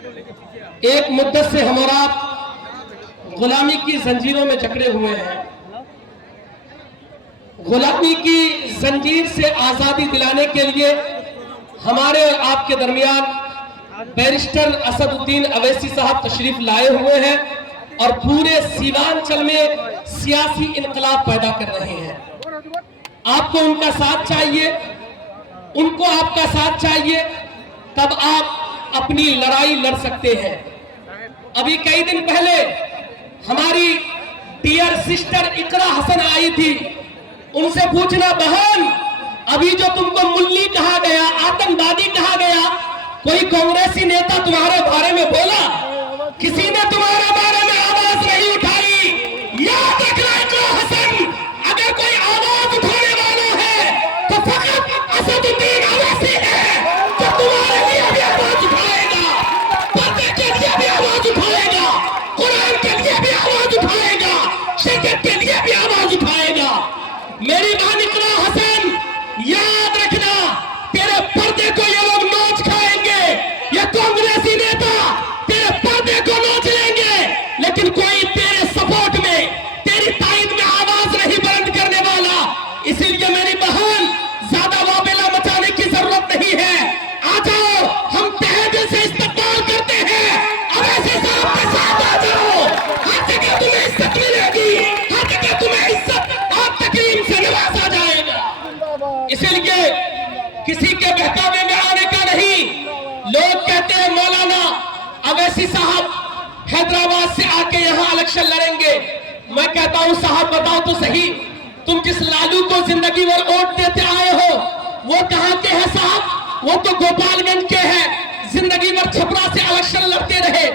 एक मुद्दत से हमारा गुलामी की जंजीरों में जकड़े हुए हैं। गुलामी की जंजीर से आजादी दिलाने के लिए हमारे और आपके दरमियान बैरिस्टर असदुद्दीन अवैसी साहब तशरीफ लाए हुए हैं और पूरे सीमांचल में सियासी इनकलाब पैदा कर रहे हैं। आपको उनका साथ चाहिए, उनको आपका साथ चाहिए, तब आप अपनी लड़ाई लड़ सकते हैं। अभी कई दिन पहले हमारी डियर सिस्टर इकरा हसन आई थी, उनसे पूछना बहन, अभी जो तुमको मुल्ली कहा गया, आतंकवादी कहा गया, कोई कांग्रेसी नेता तुम्हारे बारे में बोला? किसी ने तुम्हारे बारे में आवाज नहीं उठाई। याद रखना इकरा हसन, अगर कोई आवाज उठाने वाला है तो फकत असदुद्दीन अवैसी है, जो तुम्हारे लिए भी आवाज उठाएगा, पर्दे के लिए भी आवाज उठाएगा, कुरान के लिए भी आवाज उठाएगा, शरीयत के लिए भी आवाज उठाएगा। मेरी बहन इकरा हसन, याद रखना, तेरे पर्दे को ये लोग नोच खाएंगे, ये कांग्रेसी नेता तेरे पर्दे को नोच लेंगे, लेकिन कोई तेरे सपोर्ट में, तेरी ताईद में आवाज नहीं बुलंद करने वाला। इसीलिए मेरी बहन, ज्यादा वाबेला मचाने की जरूरत नहीं है। आ जाओ, हम तहे दिल से इस्तकबाल करते हैं। अवैसी साहब के साथ आ जाओ, हर जगह तुम्हें इज्जत मिलेगी, हर जगह तुम्हें इज्जत और तकरीम से नवाजा जाएगा। इसीलिए किसी के बहकावे में आने का नहीं। लोग कहते हैं मौलाना अवैसी साहब हैदराबाद से आके यहाँ इलेक्शन लड़ेंगे। मैं कहता हूँ साहब बताओ तो सही, तुम जिस लालू को जिंदगी भर वोट देते आए हो वो कहाँ के हैं साहब? वो तो गोपालगंज के हैं, जिंदगी भर छपरा से इलेक्शन लड़ते रहे।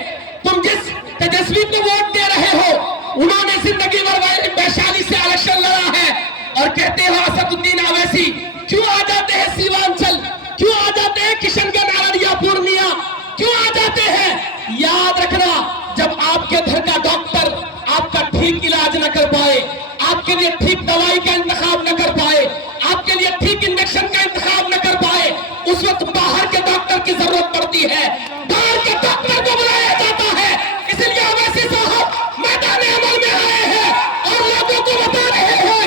तुम जिस तेजस्वी को वोट दे रहे हो उन्होंने जिंदगी भर वैशाली से इलेक्शन लड़ा है, और कहते हैं असदुद्दीन अवैसी क्यों आ जाते हैं सीमांचल, क्यों आ जाते हैं किशनगंज, अररिया, पूर्णिया, क्यों आ जाते हैं? याद रखना, जब आपके घर का डॉक्टर आपका ठीक इलाज न कर पाए, आपके लिए ठीक दवाई का इंतखाब न कर पाए, आपके लिए ठीक इंजेक्शन का इंतखाब न कर पाए, उस वक्त बाहर के डॉक्टर की जरूरत पड़ती है, बाहर के डॉक्टर को बुलाया जाता है। इसलिए अवैसी साहब मैदान अमल में आए हैं और लोगों को बता रहे हैं,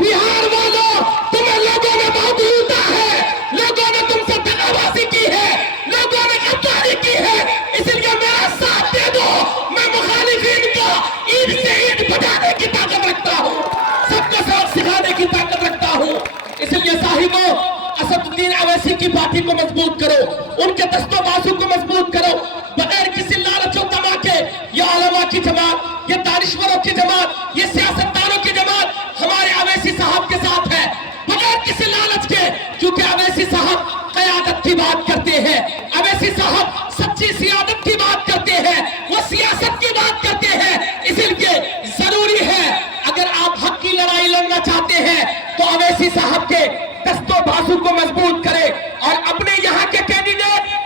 बिहार वालों, तुम्हें लोगों ने बहुत लूटा है, लोगों ने तुमसे दगाबाजी की है, लोगों ने गद्दारी की है। इसलिए मेरा साथ दे दो। मैं मुखालिफिन को ईद से ईद बजाने की ताकत रखता हूँ, सबको सबक सिखाने की ताकत रखता हूँ। इसलिए साहिबों, असदुद्दीन अवैसी की पार्टी को मजबूत करो, उनके दस्तों बाजू को मजबूत करो, बगैर किसी लालच और तमाके। ये उलमा की जमात, ये दानिश्वरों की जमात, ये सियासतदानों की जमात हमारे अवैसी साहब के साथ है, बगैर किसी लालच के। क्योंकि अवैसी साहब क़यादत की बात करते हैं, अवैसी साहब सच्ची सियादत की बात करते हैं, वो सियासत की बात करते हैं। इसलिए जरूरी है, अगर आप हक की लड़ाई लड़ना चाहते हैं तो अवैसी साहब के दस्तों बाजू को मजबूत करें और अपने यहाँ के कैंडिडेट,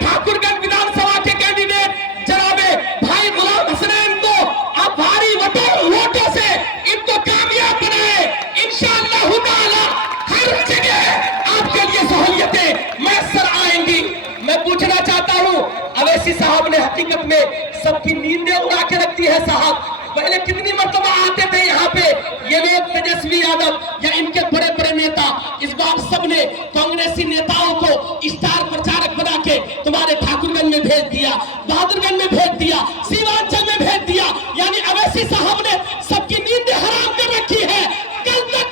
ठाकुरगंज विधानसभा के कैंडिडेट जनाबे भाई गुलाम हसनैन को आप भारी वोटों से इनको कामयाब बनाए। इंशाअल्लाह ताला हर जगह आपके लिए सहूलियतें मैसर आएंगी। मैं पूछना चाहता हूँ, अवैसी साहब ने हकीकत में सबकी नींदें उड़ा के रख दी है साहब। पहले कितनी मर्तबा आते थे यहाँ पे ये लोग, तेजस्वी यादव या इनके बड़े बड़े नेता। इस बार सबने कांग्रेसी नेताओं को स्टार प्रचारक बना के तुम्हारे ठाकुरगंज में भेज दिया, बहादुरगंज में भेज दिया, सीमांचल में भेज दिया। यानी अवैसी साहब ने सबकी नींदें हराम कर रखी है। कल तक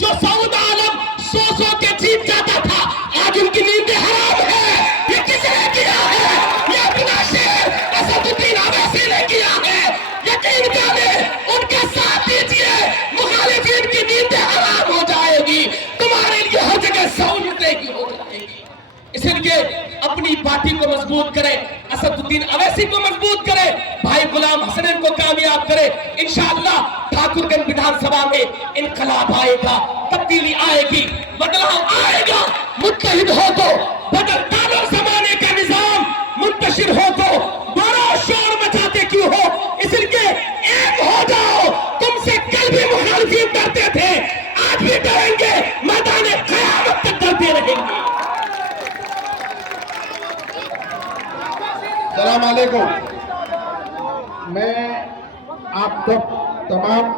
जो सऊद आलम सौ के जीत जाता था, आज उनकी नींदें हराम है। ये किसने किया है? ये अपना शेर असदुद्दीन अवैसी ने किया है। यकीन करें, उनका साथ दीजिए, मुखालिफिन की नींदें हराम हो जाएगी, तुम्हारे लिए हर जगह सहूलियतें की हो जाएगी। इसलिए अपनी पार्टी को मजबूत करें, असदुद्दीन अवैसी को मजबूत करें, भाई गुलाम हसनैन को कामयाब करें। इंशाअल्लाह ठाकुरगंज विधानसभा में इनकलाब आएगा, तब्दीली आएगी, बदलाव आएगा। मुत्तहिद हो तो बदल डालो, जमाने का निजाम मुंतशिर हो तो बड़ा शोर मचाते क्यों हो? इसलिए एक हो जाओ। तुमसे कल भी मुखालिफिन डरते थे, आज भी डरेंगे, मैदान क़यामत तक डरते रहेंगे। सलाम अलैकुम। मैं आप तमाम